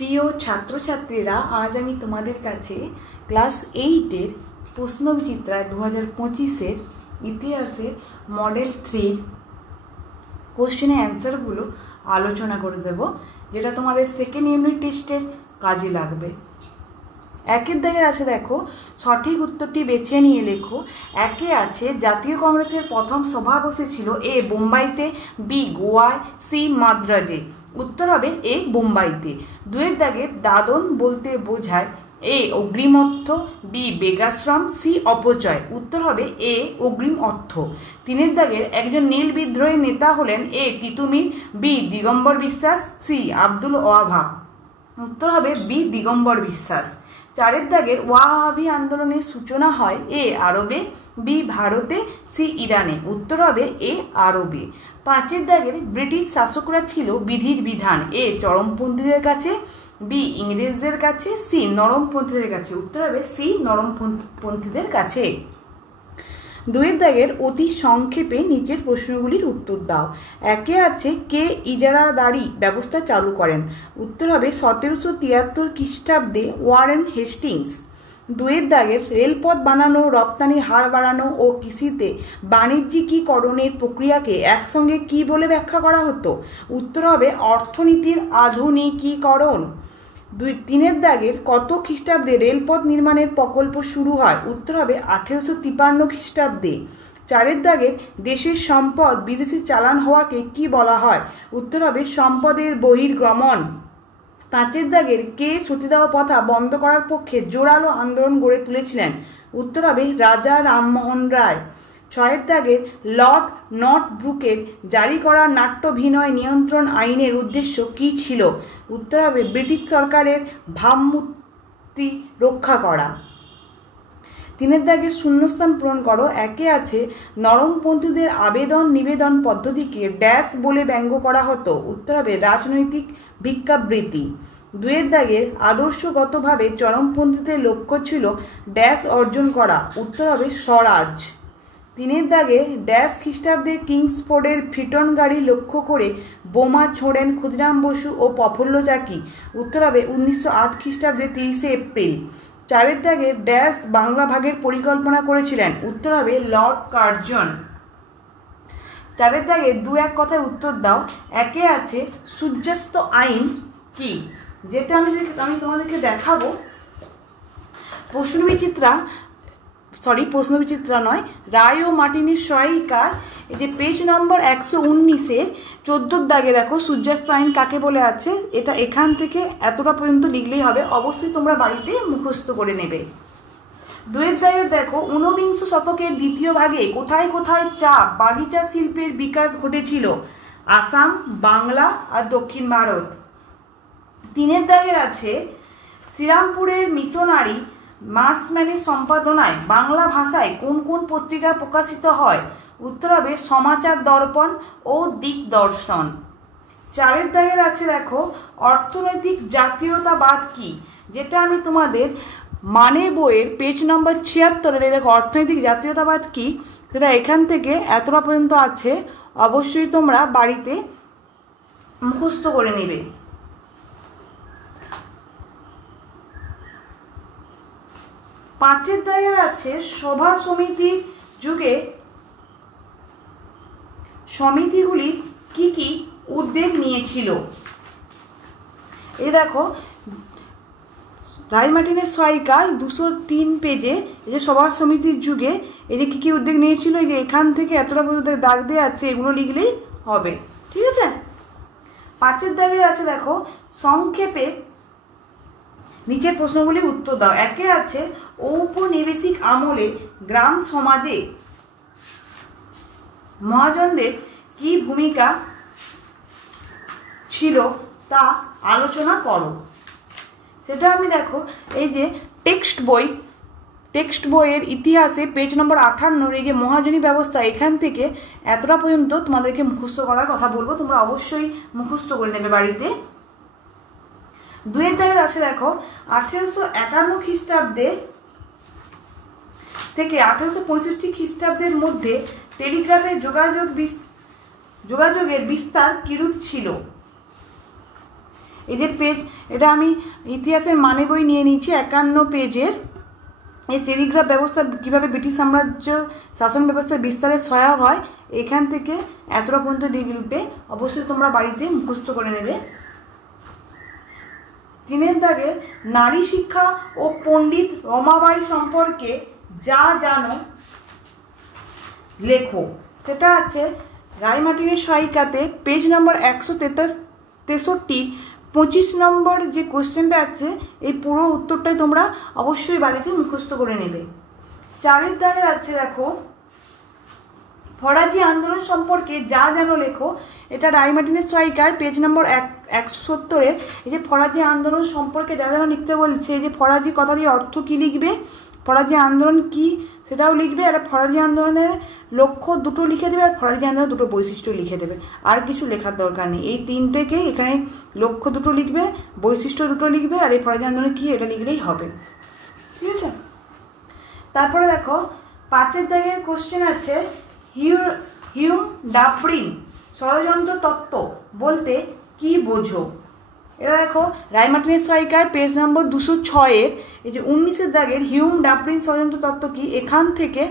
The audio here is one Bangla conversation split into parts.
প্রিয় ছাত্রছাত্রীরা, আজ আমি তোমাদের কাছে ক্লাস 8-এর প্রশ্নবিচিত্রা 2025-এর ইতিহাসের মডেল 3 কোশ্চেনের অ্যান্সারগুলো আলোচনা করে দেব, যেটা তোমাদের সেকেন্ড ইউনিট টেস্টের কাজে লাগবে। একের দাগে আছে, দেখো সঠিক উত্তরটি বেছে নিয়ে লেখো। একে আছে জাতীয় কংগ্রেসের প্রথম সভা বসেছিল এ বোম্বাইতে, বি গোয়ায়, সি মাদ্রাজে। উত্তর হবে এ বোম্বাইতে। দুয়ের দাগে দাদন বলতে বোঝায় এ অগ্রিম অর্থ, বি বেগাশ্রম, সি অপচয়। উত্তর হবে এ অগ্রিম অর্থ। তিনের দাগের একজন নীল বিদ্রোহী নেতা হলেন এ তিতুমির, বি দিগম্বর বিশ্বাস, সি আব্দুল ওয়াহাব। উত্তর হবে বি দিগম্বর বিশ্বাস। চারের দাগের ওয়াহাবি আন্দোলনের সূচনা হয় এ আরবে, বি ভারতে, সি ইরানে। উত্তর হবে এ আরবে। পাঁচের দাগের ব্রিটিশ শাসকরা ছিল বিধির বিধান এ চরমপন্থীদের কাছে, বি ইংরেজদের কাছে, সি নরমপন্থীদের কাছে। উত্তর হবে সি নরমপন্থীদের কাছে। দুয়ের দাগের অতি সংক্ষেপে নিচের প্রশ্নগুলির উত্তর দাও। একে আছে কে ইজারাদারি ব্যবস্থা চালু করেন। উত্তর হবে 1773 খ্রিস্টাব্দে ওয়ারেন হেস্টিংস। দুয়ের দাগের রেলপথ বানানো, রপ্তানির হার বাড়ানো ও কৃষিতে বাণিজ্যিকীকরণের প্রক্রিয়াকে একসঙ্গে কি বলে ব্যাখ্যা করা হতো। উত্তর হবে অর্থনীতির আধুনিকীকরণ। তিনের দাগের কত খ্রিস্টাব্দে রেলপথ নির্মাণের প্রকল্প শুরু হয়। উত্তর হবে 1853 খ্রিস্টাব্দে। চারের দাগের দেশের সম্পদ বিদেশে চালান হওয়াকে কি বলা হয়। উত্তর হবে সম্পদের বহির্গমন। পাঁচের দাগের কে সতীদাহ প্রথা বন্ধ করার পক্ষে জোরালো আন্দোলন গড়ে তুলেছিলেন। উত্তর হবে রাজা রামমোহন রায়। ছয়ের দাগের লর্ড নর্থব্রুকের জারি করা নাট্যাভিনয় নিয়ন্ত্রণ আইনের উদ্দেশ্য কি ছিল। উত্তর হবে ব্রিটিশ সরকারের ভাবমূর্তি রক্ষা করা। তিনের দাগের শূন্যস্থান পূরণ করো। একে আছে নরমপন্থীদের আবেদন নিবেদন পদ্ধতিকে ড্যাশ বলে ব্যঙ্গ করা হতো। উত্তর হবে রাজনৈতিক ভিক্ষাবৃত্তি। দুয়ের দাগের আদর্শগতভাবে চরমপন্থীদের লক্ষ্য ছিল ড্যাশ অর্জন করা। উত্তর হবে স্বরাজ। তিনের দাগে ড্যাশ খ্রিস্টাব্দে কিংসফোর্ডের ফিটন গাড়ি লক্ষ্য করে বোমা ছোড়েন ক্ষুদিরাম বসু ও প্রফুল্ল চাকি। উত্তর হবে 1908 খ্রিস্টাব্দে 30 এপ্রিল। চারের দাগে ড্যাশ বাংলা ভাগের পরিকল্পনা করেছিলেন। উত্তর হবে লর্ড কার্জন। চারের দাগে দু এক কথায় উত্তর দাও। একে আছে সূর্যাস্ত আইন কি, যেটা আমি তোমাদেরকে দেখাবো। প্রশ্নবিচিত্রা নয়, রায় ও মার্টিনের সহায়িকার এই যে পেজ নম্বর 119-এর 14 দাগে দেখো সূর্যাস্ত আইন কাকে বলে আছে। এটা এখান থেকে এতটা পর্যন্ত লিখলেই হবে, অবশ্যই তোমরা বাড়িতে মুখস্থ করে নেবে। দুয়ের দাগের দেখো 19বিংশ শতকের দ্বিতীয় ভাগে কোথায় কোথায় চা বাগিচা শিল্পের বিকাশ ঘটেছিল। আসাম, বাংলা আর দক্ষিণ ভারত। তিনের দাগের আছে শ্রীরামপুরের মিশনারি মার্সম্যানের সম্পাদনায় বাংলা ভাষায় কোন কোন পত্রিকা প্রকাশিত হয়। উত্তর হবে সমাচার দর্পণ ও দিকদর্শন। চারের দাগের আছে দেখো অর্থনৈতিক জাতীয়তাবাদ কি, যেটা আমি তোমাদের মানে বইয়ের পেজ নম্বর 76-এ দেখো অর্থনৈতিক জাতীয়তাবাদ কি, যেটা এখান থেকে এতটা পর্যন্ত আছে, অবশ্যই তোমরা বাড়িতে মুখস্থ করে নেবে। পাঁচের দাগের আছে সভা সমিতির যুগে সমিতিগুলি কি কি উদ্যোগ নিয়েছিল। এই দেখো রায় মার্টিনের সহায়িকা 203 পেজে এই যে সভা সমিতির যুগে এই যে কি কি উদ্যোগ নিয়েছিল, এই যে এখান থেকে এতটা পর্যন্ত দাগ দিয়ে আছে, এগুলো লিখলেই হবে। ঠিক আছে। পাঁচের দাগে আছে দেখো সংক্ষেপে নিচের প্রশ্নগুলির উত্তর দাও। একে আছে ঔপনিবেশিক আমলে গ্রাম সমাজে মহাজনদের কি ভূমিকা ছিল তা আলোচনা করো। সেটা আমি দেখো এই যে টেক্সট বইয়ের ইতিহাসে পেজ নম্বর 58 এই যে মহাজনী ব্যবস্থা, এখান থেকে এতটা পর্যন্ত তোমাদেরকে মুখস্থ করার কথা বলবো, তোমরা অবশ্যই মুখস্থ করে নেবে বাড়িতে। দুয়ের দাগের আছে দেখো 1851 খ্রিস্টাব্দে থেকে 1865 খ্রিস্টাব্দের মধ্যে টেলিগ্রাফের যোগাযোগের বিস্তার কিরূপ ছিল। এই যে পেজ, এটা আমি ইতিহাসের মানে বই নিয়ে নিয়েছি 51 পেজের। এই টেলিগ্রাফ ব্যবস্থা কিভাবে ব্রিটিশ সাম্রাজ্য শাসন ব্যবস্থার বিস্তারে সহায়ক হয়, এখান থেকে এতটা পর্যন্ত লিখবে, অবশ্যই তোমরা বাড়িতে মুখস্থ করে নেবে। 3 দাগে নারী শিক্ষা ও পণ্ডিত রমাবাই সম্পর্কে যা জানো লেখো। সেটা আছে রায়মার্টিনের সহায়িকাতে পেজ নম্বর 163, 25 নম্বর যে কোশ্চেনটা আছে, এই পুরো উত্তরটাই তোমরা অবশ্যই বাড়িতে মুখস্থ করে নেবে। 4 দাগে আছে দেখো ফরাজি আন্দোলন সম্পর্কে যা জানো লেখো। এটা রায়মার্টিনের সহায়িকার পেজ নম্বর 170-এ এই যে ফরাজি আন্দোলন সম্পর্কে যা জানো লিখতে বলছে। এই যে ফরাজি কথাটির অর্থ কি লিখবে, ফরাজি আন্দোলন কি সেটাও লিখবে, আর ফরাজি আন্দোলনের লক্ষ্য দুটো লিখে দেবে, আর ফরাজি আন্দোলনের দুটো বৈশিষ্ট্য লিখে দেবে। আর কিছু লেখার দরকার নেই, এই 3টেকে এখানে লক্ষ্য দুটো লিখবে, বৈশিষ্ট্য দুটো লিখবে, আর এই ফরাজি আন্দোলন কি এটা লিখলেই হবে। ঠিক আছে, তারপরে দেখো 5 দাগের কোশ্চেন আছে হিউম ডাবরিং ষড়যন্ত্র তত্ত্ব বলতে কি বোঝো। এটা দেখো রায়মার্টিনের সহায়িকার পেজ নম্বর 206-এর এই যে 19 দাগের হিউম ডাবরিং ষড়যন্ত্র তত্ত্ব কি, এখান থেকে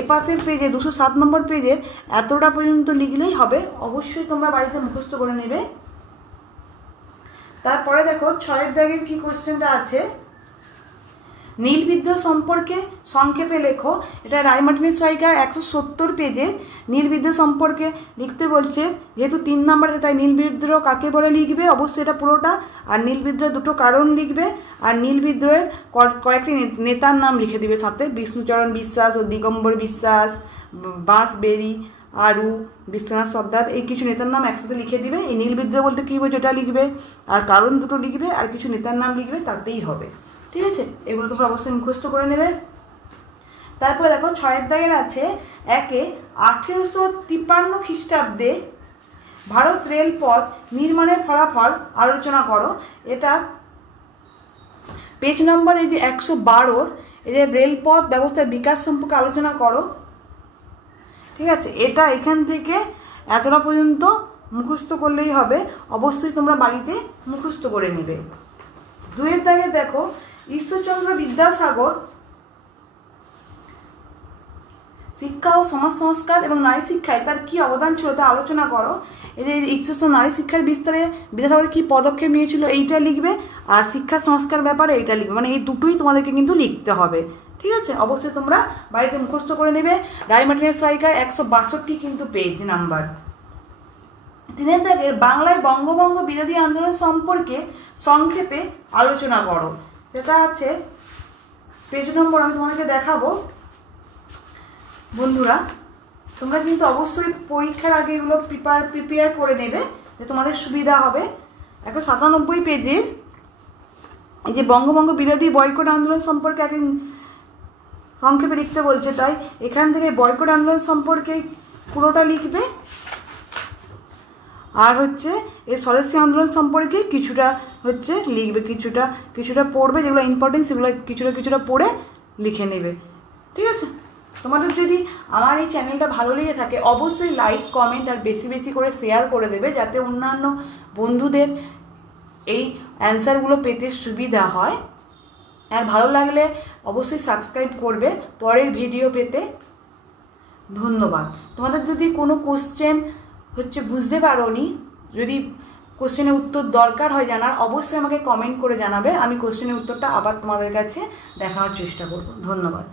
এপাশের পেজে 207 নম্বর পেজের এতটা পর্যন্ত লিখলেই হবে, অবশ্যই তোমরা বাড়িতে মুখস্থ করে নেবে। তারপরে দেখো 6 দাগের কি কোশ্চেনটা আছে, নীল বিদ্রোহ সম্পর্কে সংক্ষেপে লেখো। এটা রায়মার্টিনের সহায়িকার 170 পেজে নীল বিদ্রোহ সম্পর্কে লিখতে বলছে। যেহেতু 3 নম্বর তাই নীল বিদ্রোহ কাকে বলে লিখবে, অবশ্যই এটা পুরোটা, আর নীল বিদ্রোহ দুটো কারণ লিখবে, আর নীল বিদ্রোহের কয়েকটি নেতার নাম লিখে দিবে সাথে, বিষ্ণুচরণ বিশ্বাস ও দিগম্বর বিশ্বাস, বাঁশবেরি, আরু, বিশ্বনাথ সর্দার, এই কিছু নেতার নাম একসাথে লিখে দিবে। এই নীল বিদ্রোহ বলতে কী বোঝো এটা লিখবে, আর কারণ দুটো লিখবে, আর কিছু নেতার নাম লিখবে, তাতেই হবে। ঠিক আছে, এগুলো তোমরা অবশ্যই মুখস্থ করে নেবে। তারপর দেখো 6 দাগের আছে 1853 খ্রিস্টাব্দে ভারত রেলপথ নির্মাণের ফলাফল আলোচনা করো। এটা পেজ নম্বর এই যে 112-র এই যে রেলপথ ব্যবস্থার বিকাশ সম্পর্কে আলোচনা করো। ঠিক আছে, এটা এখান থেকে এতটা পর্যন্ত মুখস্থ করলেই হবে, অবশ্যই তোমরা বাড়িতে মুখস্থ করে নেবে। 2 দাগে দেখো ঈশ্বরচন্দ্র বিদ্যাসাগর শিক্ষা ও সমাজ সংস্কার এবং নারী শিক্ষায় তার কি অবদান ছিল তা আলোচনা করো। এই যে ঈশ্বরচন্দ্র নারী শিক্ষার বিস্তারে বিদ্যাসাগর কি পদক্ষেপ নিয়েছিল এইটা লিখবে, আর শিক্ষা সংস্কার ব্যাপারে এইটা লিখবে, মানে এই দুটোই তোমাদেরকে কিন্তু লিখতে হবে। ঠিক আছে, অবশ্যই তোমরা বাড়িতে মুখস্থ করে নেবে। রায়মার্টিনের সহায়িকার 162 কিন্তু পেজ নাম্বার। 3 দাগের বাংলায় বঙ্গভঙ্গ বিরোধী আন্দোলন সম্পর্কে সংক্ষেপে আলোচনা করো। যেটা আছে পেজ নম্বর আমি তোমাদেরকে দেখাবো। বন্ধুরা তোমরা কিন্তু অবশ্যই পরীক্ষার আগে এগুলো প্রিপেয়ার করে নেবে, যে তোমাদের সুবিধা হবে। 197 পেজে এই যে বঙ্গভঙ্গ বিরোধী বয়কট আন্দোলন সম্পর্কে এক সংক্ষেপে লিখতে বলছে, তাই এখান থেকে বয়কট আন্দোলন সম্পর্কে পুরোটা লিখবে, আর হচ্ছে এই স্বদেশী আন্দোলন সম্পর্কে কিছুটা হচ্ছে লিখবে, কিছুটা পড়বে, যেগুলো ইম্পর্টেন্ট সেগুলো কিছুটা পড়ে লিখে নেবে। ঠিক আছে, তোমাদের যদি আমার এই চ্যানেলটা ভালো লেগে থাকে অবশ্যই লাইক, কমেন্ট আর বেশি বেশি করে শেয়ার করে দেবে, যাতে অন্যান্য বন্ধুদের এই অ্যান্সারগুলো পেতে সুবিধা হয়। আর ভালো লাগলে অবশ্যই সাবস্ক্রাইব করবে পরের ভিডিও পেতে। ধন্যবাদ। তোমাদের যদি কোনো কোশ্চেন হচ্ছে বুঝতে পারোনি, যদি কোশ্চেনের উত্তর দরকার হয় জানার, অবশ্যই আমাকে কমেন্ট করে জানাবে, আমি কোশ্চেনের উত্তরটা আবার তোমাদের কাছে দেখানোর চেষ্টা করব। ধন্যবাদ।